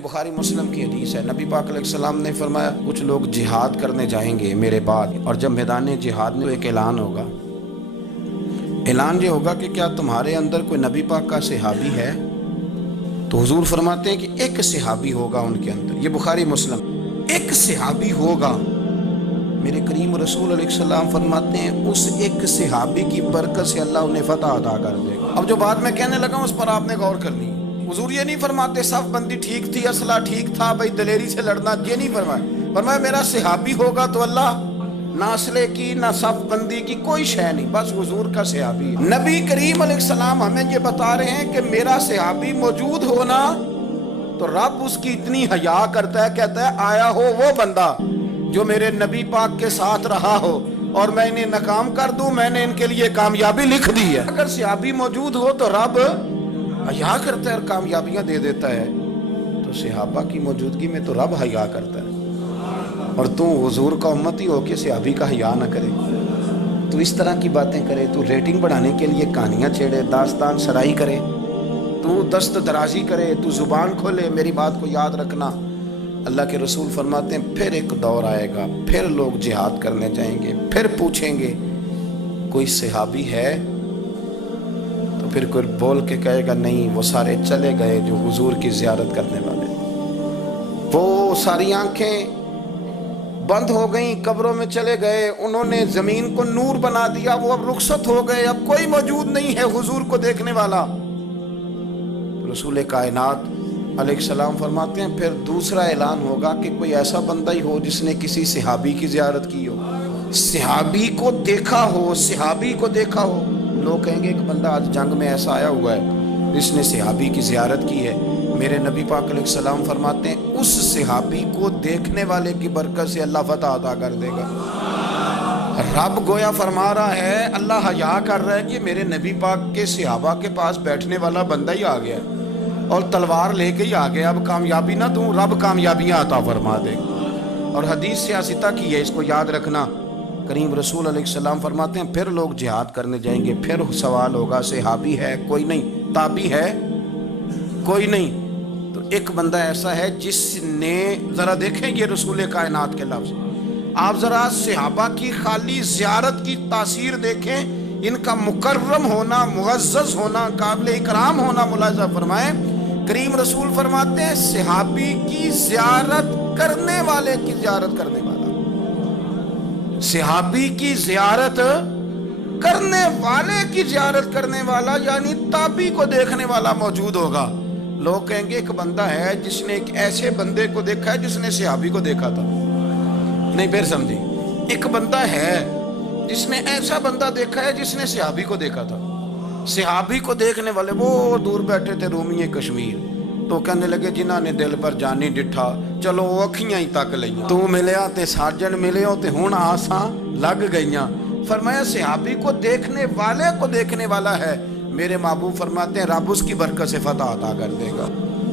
बुखारी मुस्लिम की हदीस है, नबी पाक अलैहिस्सलाम ने फरमाया कुछ लोग जिहाद करने जाएंगे मेरे बाद, और जब मैदान जिहाद में एक ऐलान होगा। ऐलान ये होगा कि क्या तुम्हारे अंदर कोई नबी पाक का सहाबी है? तो हुजूर फरमाते हैं कि एक सहाबी होगा उनके अंदर। ये बुखारी मुस्लिम, एक सहाबी होगा। मेरे करीम रसूल अलैहिस्सलाम फरमाते हैं उस एक सहाबी की बरकत से अल्लाह उन्हें फतह अता कर देगा। अब जो बात मैं कहने लगा उस पर आपने गौर करनी है। हुजूर ये नहीं फरमाते सफ बंदी ठीक थी, असला ठीक था, भाई दलेरी से लड़ना, ये नहीं फरमाया। फरमाया मेरा सहाबी होगा तो अल्लाह ना असले की ना सफ बंदी की कोई शय नहीं, बस हुजूर का सहाबी। नबी करीम अलैहिस्सलाम हमें ये बता रहे हैं कि मेरा सहाबी मौजूद होना तो रब उसकी इतनी हया करता है, कहता है आया हो वो बंदा जो मेरे नबी पाक के साथ रहा हो और मैं इन्हें नाकाम कर दूं, मैंने इनके लिए कामयाबी लिख दी है। अगर सहाबी मौजूद हो तो रब हया करता है और कामयाबियां दे देता है। तो सहाबा की मौजूदगी में तो रब हया करता है, और तू हुजूर का उम्मती हो के सहाबी का हया ना करे, तू इस तरह की बातें करे, तू रेटिंग बढ़ाने के लिए कहानियां छेड़े, दास्तान सराई करे, तू दस्त दराजी करे, तू जुबान खोले। मेरी बात को याद रखना, अल्लाह के रसूल फरमाते हैं फिर एक दौर आएगा, फिर लोग जिहाद करने जाएंगे, फिर पूछेंगे कोई सहाबी है? तो फिर कोई बोल के कहेगा नहीं, वो सारे चले गए जो हुजूर की ज़ियारत करने वाले, वो सारी आंखें बंद हो गई, कब्रों में चले गए, उन्होंने ज़मीन को नूर बना दिया, वो अब रुखसत हो गए, अब कोई मौजूद नहीं है हुजूर को देखने वाला। रसूल कायनात अलैहिस्सलाम फरमाते हैं फिर दूसरा ऐलान होगा कि कोई ऐसा बंदा ही हो जिसने किसी सहाबी की ज़ियारत की हो, सहाबी को देखा हो, सहाबी को देखा हो। लोग कहेंगे एक बंदा आज जंग में ऐसा आया हुआ है जिसने सहाबी की ज़ियारत की है। मेरे नबी पाक अलैहिस्सलाम फरमाते हैं उस सहाबी को देखने वाले की बरकत से अल्लाह फतह अता कर देगा। रब गोया फरमा रहा है, अल्लाह हया कर रहा है कि मेरे नबी पाक के सहाबा के पास बैठने वाला बंदा ही आ गया और तलवार लेके ही आ गया, अब कामयाबी ना दूं, रब कामयाबियां अता फरमा देगा। और हदीस सियासिता की है, इसको याद रखना। करीम रसूल अलैहिस्सलाम फरमाते हैं फिर लोग जिहाद करने जाएंगे, फिर सवाल होगा सहाबी है? कोई नहीं। ताबी है? कोई नहीं। तो एक बंदा ऐसा है जिसने, जरा देखें ये रसूल कायनात के लफ्ज़, आप जरा सहाबा की खाली ज़ियारत की तासीर देखें, इनका मुकर्रम होना, मुअज़्ज़ज़ होना, काबिल इकराम होना मुलाहिज़ा फरमाएं। करीम रसूल फरमाते हैं सहाबी की ज़ियारत करने वाले की ज़ियारत करने वाला, सहाबी की ज़ियारत करने वाले की ज़ियारत करने वाला यानी ताबी को देखने वाला मौजूद होगा। लोग कहेंगे एक बंदा है जिसने एक ऐसे बंदे को देखा है जिसने सहाबी को देखा था। नहीं, फिर समझी, एक बंदा है जिसने ऐसा बंदा देखा है जिसने सहाबी को देखा था। सहाबी को देखने वाले वो दूर बैठे थे रूमी कश्मीर, तो कहने लगे जिन्हों ने दिल पर जानी डिठा, चलो वो अखियां ही तक लईयां, तू मिलिया ते साजन मिले हो ते हुण आसां लग गईयां। फरमाया सहाबी को देखने वाले को देखने वाला है, मेरे महबूब फरमाते हैं रब उसकी बरकत से फतह अता कर देगा।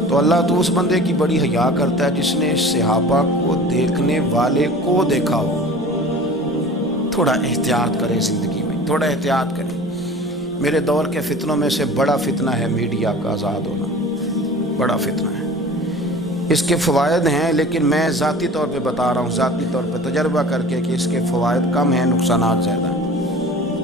तो अल्लाह तो उस बंदे की बड़ी हया करता है जिसने सहाबा को देखने वाले को देखा हो। थोड़ा एहतियात करें ज़िंदगी में, थोड़ा एहतियात करें। मेरे दौर के फितनों में से बड़ा फितना है मीडिया का आज़ाद होना, बड़ा फितना है। इसके फ़वायद हैं, लेकिन मैं ज़ाती तौर पे बता रहा हूँ, ज़ाती तौर पे तजर्बा करके कि इसके फ़वायद कम हैं, नुकसानात ज़्यादा हैं।